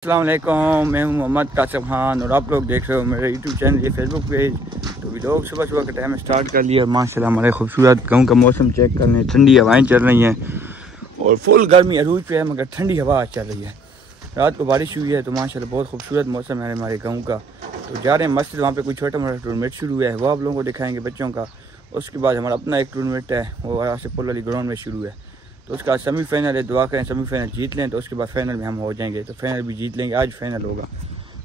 अस्सलाम वालेकुम, मैं हूं मोहम्मद कासिम खान और आप लोग देख रहे हो मेरे यूट्यूब चैनल ये फेसबुक पेज। तो व्लॉग सुबह सुबह के टाइम स्टार्ट कर लिया और माशाल्लाह हमारे खूबसूरत गाँव का मौसम चेक कर लें। ठंडी हवाएं चल रही हैं और फुल गर्मी अरूज पे है, मगर ठंडी हवा चल रही है। रात को बारिश हुई है तो माशाल्लाह बहुत खूबसूरत मौसम है हमारे गाँव का। तो जा रहे हैं मस्जिद, वहाँ पे कुछ छोटा मोटा टूर्नामेंट शुरू है, वो आप लोगों को दिखाएंगे बच्चों का। उसके बाद हमारा अपना एक टूर्नामेंट है, वो यहाँ से पुल वाली ग्राउंड में शुरू है। तो उसका सेमीफाइनल है, दुआ करें सेमीफाइनल जीत लें तो उसके बाद फाइनल में हम हो जाएंगे। तो फाइनल भी जीत लेंगे, आज फाइनल होगा।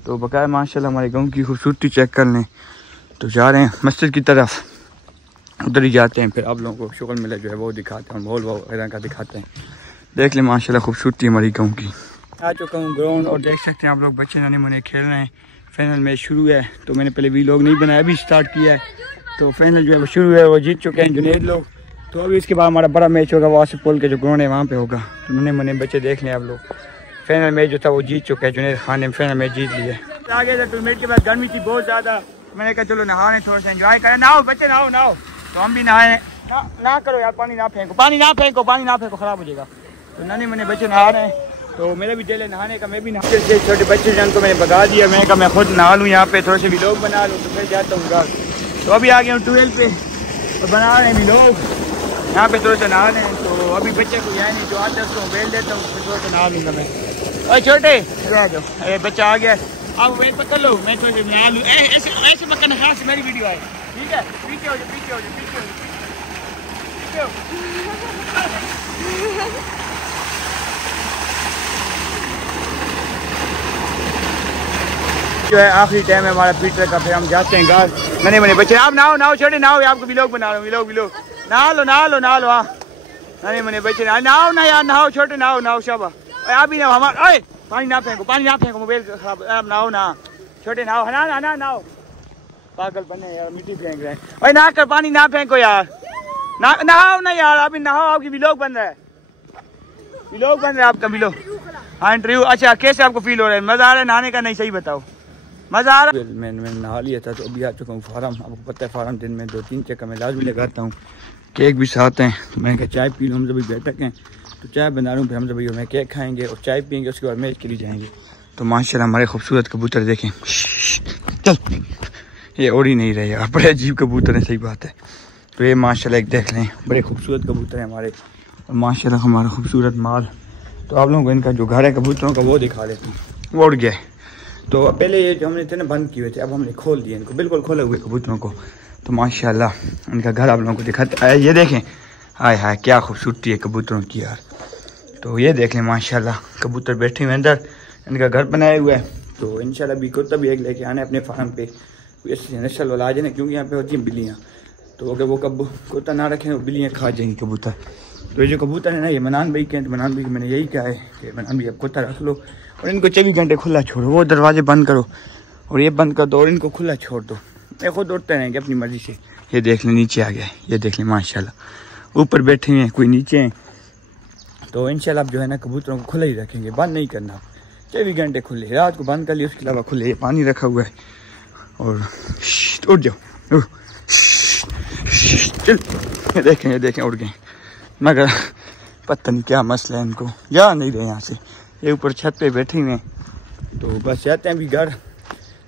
तो बकाया माशाल्लाह हमारे गांव की खूबसूरती चेक कर लें। तो जा रहे हैं मस्जिद की तरफ, उधर ही जाते हैं, फिर आप लोगों को शुक्ल मिला जो है वो दिखाते हैं, माहौल वगैरह का दिखाते हैं। देख लें माशाल्लाह खूबसूरती हमारी गाँव की। आ चुका हूँ ग्राउंड और देख सकते हैं आप लोग बच्चे नन्हे मुन्ने खेल रहे हैं। फाइनल मैच शुरू है, तो मैंने पहले वीलॉग नहीं बनाया, अभी स्टार्ट किया है। तो फाइनल जो है वो शुरू है, वो जीत चुके हैं जुनेद लोग। तो अभी इसके बाद हमारा बड़ा मैच होगा, वहाँ से पुल के जो ग्राउंड है वहाँ पे होगा। तो नन्हे मुन्ने बच्चे देख लें आप लोग। फाइनल मैच जो था वो जीत चुका है, जुनेद खान ने फाइनल मैच जीत लिया। आगे था टूर्नामेंट के बाद गर्मी थी बहुत ज़्यादा, मैंने कहा चलो नहाने, थोड़ा सा एंजॉय करें। नहाओ बच्चे, नहाओ नहाओ। तो हम भी नहाए ना करो यार, पानी ना फेंको, पानी ना फेंको, पानी ना फेंको, ख़राब हो जाएगा। तो नन्हे मुन्ने बच्चे नहा रहे हैं, तो मेरा भी दिल है नहाने का, मैं भी नहा। छोटे बच्चे जिनको मैंने भगा दिया, मैंने कहा मैं खुद नहा लूँ यहाँ पे, थोड़े से वीलॉग बना लूँ, तो फिर जाता हूँ घर। तो अभी आ गया हूँ ट्वेल्व पे और बना रहे हैं वीलॉग, यहाँ पे थोड़ा सा नहा रहे हैं। तो अभी बच्चे को यहाँ नहीं, जो आता है उसको बेल देता हूँ, फिर थोड़ा सा नहा लूँगा मैं। अरे छोटे रह जाओ, अरे बच्चा आ गया, आप वेट पकड़ लो, मैं थोड़ा सा नहा लूँ। ऐसे ऐसे पकड़ना, यहाँ से मेरी वीडियो आए, ठीक है? पीछे हो जाओ, पीछे हो जाओ, पीछे हो जाओ, पीछे हो। जो है आखिरी टाइम है हमारा पीटर का, फिर हम जाते हैं घर। नन्हे मुन्ने बच्चे आप नहाओ नहाओ, छोटे नहाओ, आपको व्लॉग बना लो, व्लॉग नहा लो नहा लो नहा लो। हाँ नन्हे मुन्ने बच्चे नहाओ ना यार, नहाओ छोटे, नहाओ नहाओ शाबा। आप भी नहाओ, हमारा अरे पानी ना फेंको, पानी ना फेंको, मोबाइल खराब। आप नहाओ ना छोटे, नहाओ ना ना नहाओ, पागल बने यार, मिट्टी फेंक रहे हैं। अरे ना कर, पानी ना फेंको यार, नहाओ ना यार, अभी नहाओ, आपकी व्लॉग बन रहा है, व्लॉग बन रहा है आपका व्लॉग। हाँ इंटरव्यू, अच्छा कैसे आपको फील हो रहा है? मजा आ रहा है नहाने का? नहीं सही बताओ, मजा आ रहा है? मैंने नहा लिया था, तो अभी आ चुका हूँ फार्म। आपको पता है फार्म दिन में 2-3 चक्कर मैं लाजमी लगाता हूँ। केक भी साथ हैं, मैं क्या चाय पी लूँ, हम सभी बैठक हैं तो चाय बना लूँ, फिर हम सभी मैं केक खाएंगे और चाय पियेंगे, उसके बाद मैच के लिए जाएंगे। तो माशाल्लाह हमारे खूबसूरत कबूतर देखें, चल ये उड़ ही नहीं रहे यार, बड़े अजीब कबूतर हैं, सही बात है। तो ये माशाल्लाह एक देख लें, बड़े खूबसूरत कबूतर हैं हमारे, और माशाल्लाह हमारा खूबसूरत माल। तो आप लोगों को इनका जो घर है कबूतरों का वो दिखा देते हैं, वो उड़ गया। तो पहले ये जो हमने थे ना बंद किए हुए थे, अब हमने खोल दिए इनको, बिल्कुल खोले हुए कबूतरों को। तो माशाल्लाह इनका घर आप लोगों को दिखाते हैं, ये देखें, हाय हाय क्या खूबसूरती है कबूतरों की यार। तो ये देख लें माशाल्लाह कबूतर बैठे हुए अंदर, इनका घर बनाया हुआ है। तो इंशाल्लाह भी कुत्ता भी एक लेके आना है अपने फार्म पे, नस्ल वाला आ जाए ना, क्योंकि यहाँ पे होती हैं बिल्लियाँ। तो अगर वो कब कुत्ता ना रखें तो बिल्लियाँ खा जाएंगी कबूतर। तो ये जो कबूतर है ना, ये मनान भाई के हैं, तो मनान भाई को मैंने यही कहा है कि मनान भाई अब कुत्ता रख लो और इनको 24 घंटे खुला छोड़ो, वो दरवाजे बंद करो और ये बंद कर दो और इनको खुला छोड़ दो, ये खुद उड़ते रहेंगे अपनी मर्जी से। ये देख लें नीचे आ गया, ये देख लें माशाल्लाह, ऊपर बैठे हुए हैं, कोई नीचे हैं। तो इंशाल्लाह अब जो है ना कबूतरों को खुला ही रखेंगे, बंद नहीं करना, 24 घंटे खुले, रात को बंद कर लिया, उसके अलावा खुले। पानी रखा हुआ है और उठ जाओ, चल ये देखें उड़ गए, मगर पता नहीं क्या मसला है, इनको जा नहीं रहे यहाँ से, ये ऊपर छत पे बैठे हुए हैं। तो बस जाते हैं अभी घर,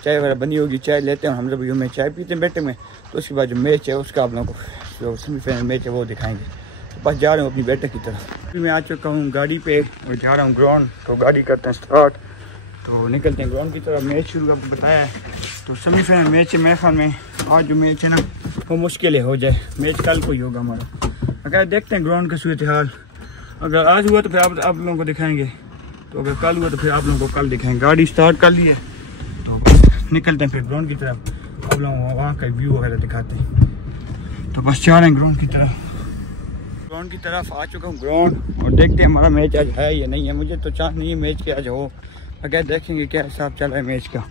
चाय वगैरह बनी होगी, चाय लेते हैं हम सब में चाय पीते हैं बैठे में। तो उसके बाद जो मैच है उसका आप लोगों को जो सेमीफाइनल मैच है वो दिखाएंगे। तो बस जा रहा हूँ अपनी बैठक की तरफ। फिर मैं आ चुका हूँ गाड़ी पे और जा रहा हूँ ग्राउंड। तो गाड़ी करते हैं स्टार्ट, तो निकलते हैं ग्राउंड की तरफ। मैच शुरू आपको बताया है, तो सेमीफाइनल मैच है, मेरे ख्याल में आज जो मैच है ना वो मुश्किल है हो जाए, मैच कल को ही होगा हमारा। अगर देखते हैं ग्राउंड का सूरत हाल, अगर आज हुआ तो फिर आप लोगों को दिखाएंगे, तो अगर कल हुआ तो फिर आप लोगों को कल दिखाएंगे। गाड़ी स्टार्ट कर ली है, तो निकलते हैं फिर ग्राउंड की तरफ, आप लोगों को वहाँ का व्यू वगैरह दिखाते हैं। तो बस जा रहे हैं ग्राउंड की तरफ। ग्राउंड की तरफ आ चुका हूँ ग्राउंड, और देखते हैं हमारा मैच आज है या नहीं है। मुझे तो चाह नहीं है मैच के आज हो, अगर देखेंगे क्या हिसाब चल रहा है मैच का।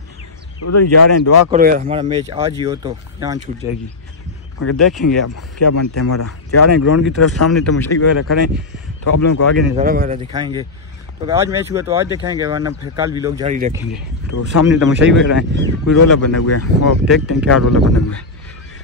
तो उधर ही जा रहे हैं, दुआ करो यार हमारा मैच आज ही हो तो जान छूट जाएगी, मगर देखेंगे अब क्या बनते हैं हमारा। जा रहे हैं ग्राउंड की तरफ, सामने तमाशाई वगैरह करें तो आप लोगों को आगे नज़ारा वगैरह दिखाएंगे। तो अगर आज मैच हुआ तो आज दिखाएंगे, वरना फिर कल भी लोग जारी रखेंगे। तो सामने तमाशाई वगैरह हैं, कोई रोला बना हुआ है, और अब देखते हैं क्या रोला बना हुआ है।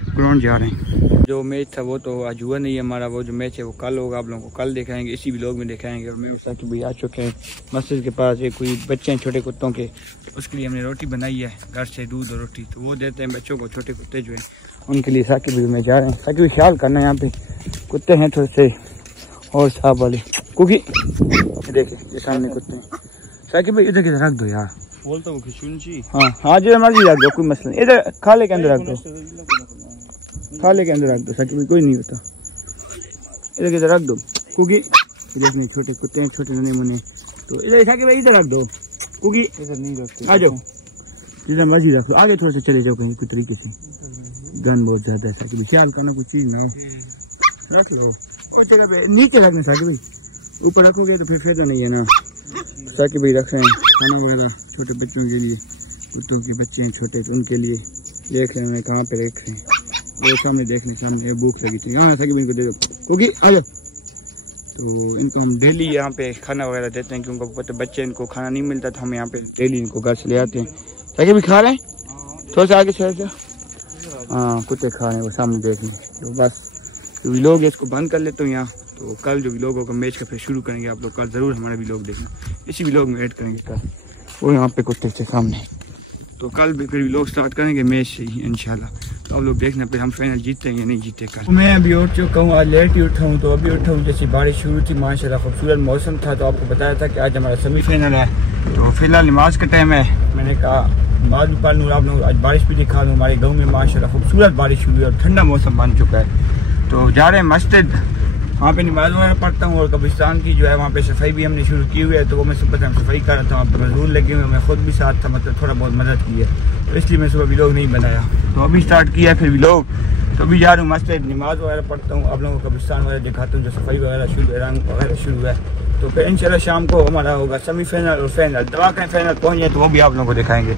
ग्राउंड जा रहे हैं। जो मैच था वो तो आज हुआ नहीं है हमारा, वो जो मैच है वो कल होगा, आप लोगों को कल दिखाएंगे, इसी व्लॉग में दिखाएंगे। और मैं और साकिब भाई आ चुके हैं मस्जिद के पास। एक कोई बच्चे हैं छोटे कुत्तों के, उसके लिए हमने रोटी बनाई है घर से, दूध और रोटी, तो वो देते हैं बच्चों को, छोटे कुत्ते जो हैं उनके लिए। साकिब भाई में जा रहे हैं, साकिब भाई ख्याल करना, यहाँ पे कुत्ते हैं थोड़े से और साहब वाले। क्योंकि देखिए ये सामने कुत्ते हैं। साकिब भाई इधर किधर रख दो यार, बोलता हूँ खिचुनची। हाँ हाँ जो मर्जी रख दो, कोई मसला नहीं। इधर खाले के अंदर रख दो, खाले के अंदर रख दो साकिब भाई, कोई नहीं होता। इधर किधर रख दो, क्योंकि देखने छोटे कुत्ते हैं, छोटे नन्हे मुन्ने, तो इधर साकिब भाई इधर रख दो, क्योंकि इधर नहीं रखते। आ जाओ जिधर मर्जी रख दो, आगे थोड़ा सा चले जाओ कहीं कोई तरीके से। गन बहुत ज्यादा है साकिब भाई, ख्याल करना कोई चीज ना हो, रख लो उस जगह पे। नीचे रखना साकिब भाई, ऊपर रखोगे तो फिर फायदा नहीं है ना। साकिब भाई रख रहे हैं वगैरह छोटे बच्चों के लिए, कुत्तों के बच्चे हैं छोटे, तो उनके लिए देख रहे हैं कहाँ पे रख रहे हैं। वो सामने देखने सामने भूख लगी थी, हाँ साकिब इनको दे दो, क्योंकि आ जाओ। तो इनको हम डेली यहाँ पे खाना वगैरह देते हैं, क्योंकि पता बच्चे इनको खाना नहीं मिलता, तो हम यहाँ पे डेली इनको घर से ले आते हैं। साकिब भी खा रहे हैं, थोड़ा सा आगे चले, हाँ कुत्ते खा रहे हैं वो सामने देख लें। तो बस जो व्लॉग है इसको बंद कर लेता हूँ यहाँ। तो कल जो व्लॉग होगा मैच का फिर शुरू करेंगे, आप लोग कल ज़रूर हमारा व्लॉग देखना, इसी व्लॉग में ऐड करेंगे कल। वो यहाँ पे कुत्ते थे सामने, तो कल भी फिर व्लॉग स्टार्ट करेंगे मैच से ही इंशाल्लाह। तो आप लोग देखना फिर हम फाइनल जीतते हैं या नहीं जीते कल। मैं अभी उठ चुका हूँ, आज लेट ही उठा हूँ, तो अभी उठा हूँ जैसी बारिश शुरू थी, माशाल्लाह खूबसूरत मौसम था। तो आपको बताया था कि आज हमारा सेमीफाइनल है, तो फिलहाल नमाज का टाइम है, मैंने कहा नमाज भी पढ़ लूँ, आप लोग आज बारिश भी दिखा दूँ। हमारे गाँव में माशाल्लाह खूबसूरत बारिश हुई और ठंडा मौसम बन चुका है। तो जा रहे हैं मस्जिद, वहाँ पे नमाज वगैरह पढ़ता हूँ। और कब्रिस्तान की जो है वहाँ पे सफाई भी हमने शुरू की हुई है, तो वो मैं सुबह टाइम सफाई कर रहा था, वहाँ पर मजदूर लगे हुए, मैं खुद भी साथ था, मतलब थोड़ा बहुत मदद की है, तो इसलिए मैं सुबह व्लॉग नहीं बनाया। तो अभी स्टार्ट किया फिर व्लॉग, तो अभी जा रहा हूँ मस्जिद, नमाज वगैरह पढ़ता हूँ, आप लोगों को कब्रिस्तान वगैरह दिखाता हूँ, जो सफाई वगैरह शुरू है, रंग वगैरह शुरू है। तो फिर इंशाल्लाह शाम को हमारा होगा सेमीफाइनल और फाइनल, दवा करें फाइनल पहुँच जाए तो वो भी आप लोगों को दिखाएंगे।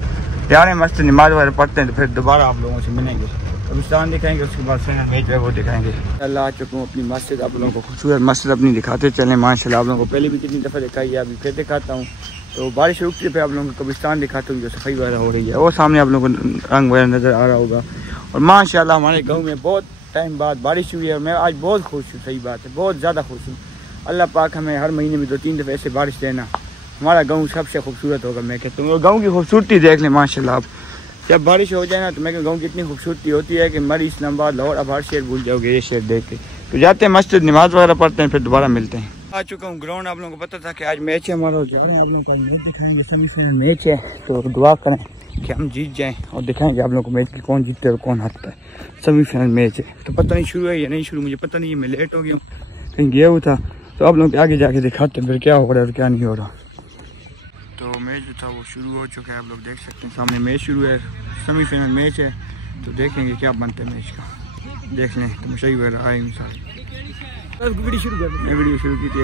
जा रहे हैं मस्जिद, नमाज वगैरह पढ़ते हैं, तो फिर दोबारा आप लोगों से मिलेंगे, कब्रिस्तान दिखाएंगे, उसके बाद फाइनल मैच है वो दिखाएंगे। अल्लाह आ चुका हूँ अपनी मस्जिद, आप लोगों को खूबसूरत मस्जिद अपनी दिखाते चलें माशाल्लाह। आप लोगों को पहले भी कितनी दफ़ा दिखाई है, अभी फिर दिखाता हूँ। तो बारिश रुकती है फिर आप लोगों को कब्रिस्तान दिखाता हूँ, जो सफाई वगैरह हो रही है, वो सामने आप लोगों को रंग वगैरह नज़र आ रहा होगा। और माशाल्लाह हमारे गाँव में बहुत टाइम बाद बारिश हुई है, मैं आज बहुत खुश हूँ, सही बात है, बहुत ज़्यादा खुश हूँ। अल्लाह पाक हमें हर महीने में 2-3 दफ़े ऐसे बारिश देना, हमारा गाँव सबसे खूबसूरत होगा। मैं कहता हूँ गाँव की खूबसूरती देख लें माशाल्लाह आप, जब बारिश हो जाए ना तो मैं गाँव की इतनी खूबसूरती होती है कि मरी, इस्लामाबाद, लाहौर, अब हर शहर भूल जाओगे ये शहर देख के। तो जाते हैं मस्जिद, नमाज वगैरह पढ़ते हैं, फिर दोबारा मिलते हैं। आ चुका हूँ ग्राउंड, आप लोगों को पता था कि आज मैच है हमारा, जा रहे हैं आप लोगों को मैच दिखाएंगे, सेमीफाइनल मैच है, तो दुआ करें कि हम जीत जाएँ और दिखाएंगे आप लोगों को मैच की कौन जीतता है और कौन हारता है। सेमीफाइनल मैच है, तो पता नहीं शुरू है या नहीं शुरू, मुझे पता नहीं है, मैं लेट हो गया हूँ, कहीं गया हुआ था। तो आप लोग आगे जाके दिखाते हैं फिर क्या हो रहा है और क्या नहीं हो रहा। तो मैच जो था वो शुरू हो चुका है, आप लोग देख सकते हैं सामने मैच शुरू है, सेमीफाइनल मैच है, तो देखेंगे क्या बनता है मैच का, देख लें। तो मुझे वगैरह आए सारे वीडियो शुरू कर, मैं वीडियो शुरू की थी।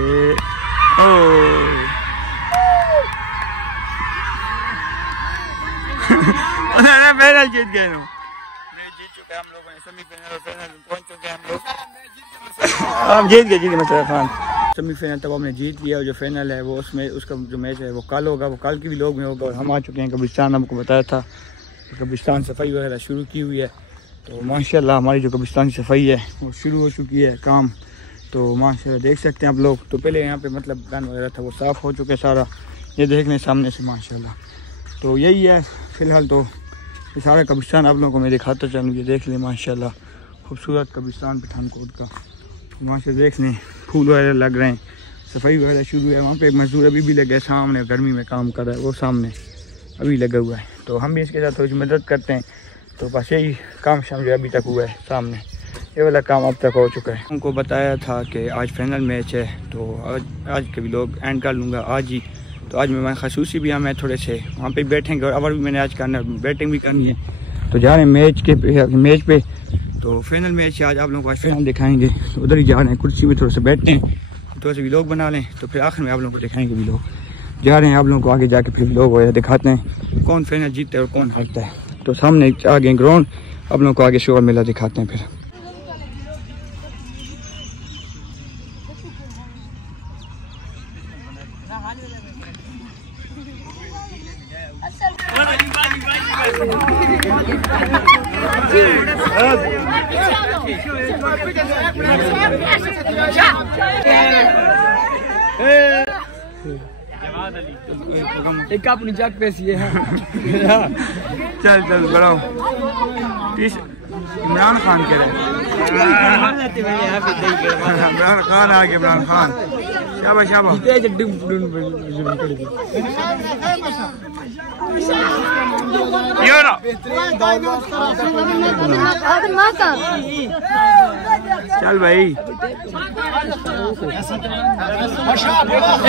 फाइनल जीत गए, मैच जीत चुके हैं हम लोगों ने, सेमीफाइनल और फाइनल पहुंच चुके हैं हम लोग, हम जीत गए मतलब खान। सेमीफाइनल तब हमने जीत लिया, और जो फाइनल है वो उसमें उसका जो मैच है वो कल होगा, वो कल की भी लोग में होगा। और हम आ चुके हैं कब्रिस्तान, आपको बताया था कब्रिस्तान सफाई वगैरह शुरू की हुई है, तो माशाल्लाह हमारी जो कब्रिस्तान की सफाई है वो शुरू हो चुकी है काम। तो माशाल्लाह देख सकते हैं आप लोग, तो पहले यहाँ पे मतलब गन वगैरह था वो साफ़ हो चुके सारा, ये देख लें सामने से माशाल्लाह। तो यही है फ़िलहाल, तो ये सारा कब्रिस्तान आप लोगों को मैं दिखाता चलूँ, ये देख लें माशाल्लाह खूबसूरत कब्रिस्तान पठानकोट का, वहाँ से देख लें फूल वगैरह लग रहे हैं, सफाई वगैरह शुरू है। वहाँ पे एक मजदूर अभी भी लगे सामने, गर्मी में काम कर रहा है, वो सामने अभी लगा हुआ है, तो हम भी इसके साथ थोड़ी मदद करते हैं। तो बस यही काम शाम जो अभी तक हुआ है, सामने ये वाला काम अब तक हो चुका है। उनको बताया था कि आज फाइनल मैच है, तो आज के भी लोग एंड कर लूँगा आज ही। तो आज मैं खसूसी भी हम थोड़े से वहाँ पे बैठेंगे, और अवर भी मैंने आज करना, बैटिंग भी करनी है। तो जा रहे हैं मैच पे, तो फाइनल मैच आज आप लोगों को आज फाइनल दिखाएंगे। तो उधर ही जा रहे हैं, कुर्सी में थोड़ा सा बैठते हैं, थोड़ा सा व्लॉग बना लें, तो फिर आखिर में आप लोगों को दिखाएंगे व्लॉग। जा रहे हैं आप लोगों को आगे जाके फिर व्लॉग वगैरह दिखाते हैं, कौन फाइनल जीतता है और कौन हारता है। तो सामने आगे ग्राउंड, आप लोगों को आगे शोर मेला दिखाते हैं फिर। एक अपनी जग पे सी है। चल चल बढ़ाओ। इमरान खान कह रहे इमरान खान आ गया। इमरान खान शाबाश शाबाश। चल भाई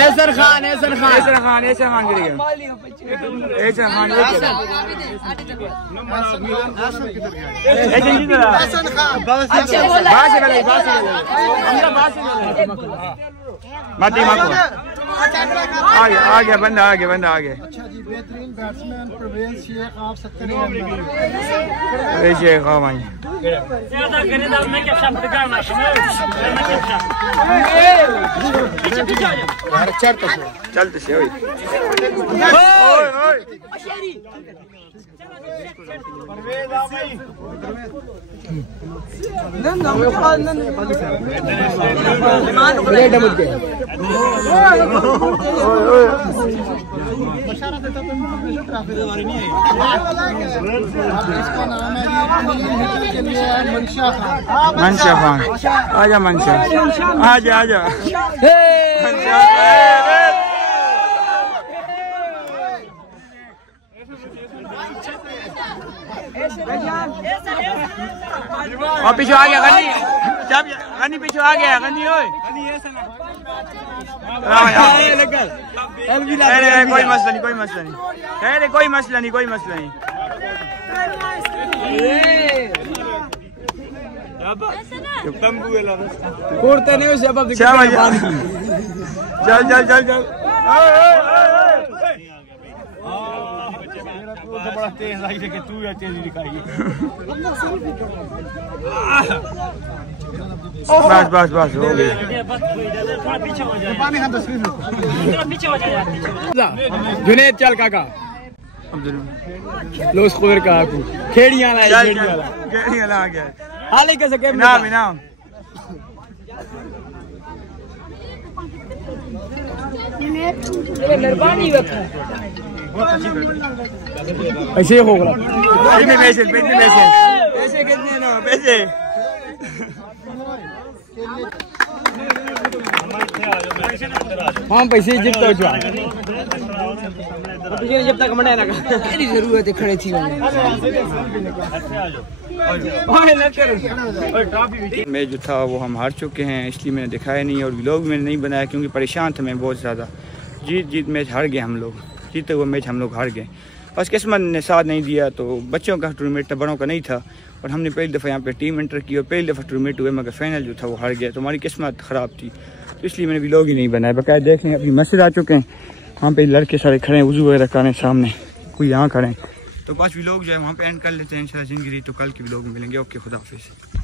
ऐसर खान ऐसर खान ऐसर खान ऐसर खान गिरेगा। ऐसर खान आ गया बंदा आ गया बंदा आ गया। अच्छा जी बेहतरीन बैट्समैन परवेज शेख आप 70 शेख हाँ भाई चलते से मनशा खान आजा मनशा आजा आजा और पीछे आ गया गनी। जब गनी पीछे आ गया गनी ओए कोई मसला नहीं कोई मसला नहीं कह रहे कोई मसला नहीं कोई मसला नहीं। चल चल चल चल बड़ा तेज आई कि तू तेज दिखाई। बस बस बस हो गई। जुनेद चल काका लो स्कोर का आपको खेड़ियां ला खेड़ियां ला गया हाल ही कैसे गेम इनाम इनाम मेहरबानी ऐसे होगा। कितने पैसे कितने पैसे पैसे कितने ना पैसे हाँ पैसे जितना जब तक मंडा ना तेरी जरूरत है खड़े थी मैच जो था वो हम हार चुके हैं इसलिए मैंने दिखाया नहीं और व्लॉग मैंने नहीं बनाया क्योंकि परेशान था मैं बहुत ज़्यादा। जीत मैच हार गए हम लोग जीते हुए मैच हम लोग हार गए बस किस्मत ने साथ नहीं दिया। तो बच्चों का टूर्नामेंट था बड़ों का नहीं था और हमने पहली दफ़ा यहाँ पे टीम एंटर की और पहली दफ़ा टूर्नामेंट हुए मगर फाइनल जो था वो हार गया तो हमारी किस्मत ख़राब थी तो इसलिए मैंने व्लॉग ही नहीं बनाया। बकायदा देख लें अभी मस्जिद आ चुके हैं वहाँ पे लड़के सारे खड़े हैं वज़ू वगैरह कर सामने कोई यहाँ खड़े हैं तो बस व्लॉग जो है वहाँ पे एंड कर लेते हैं इंशाल्लाह ज़िंदगी तो कल के व्लॉग में मिलेंगे। ओके खुदा हाफिज़।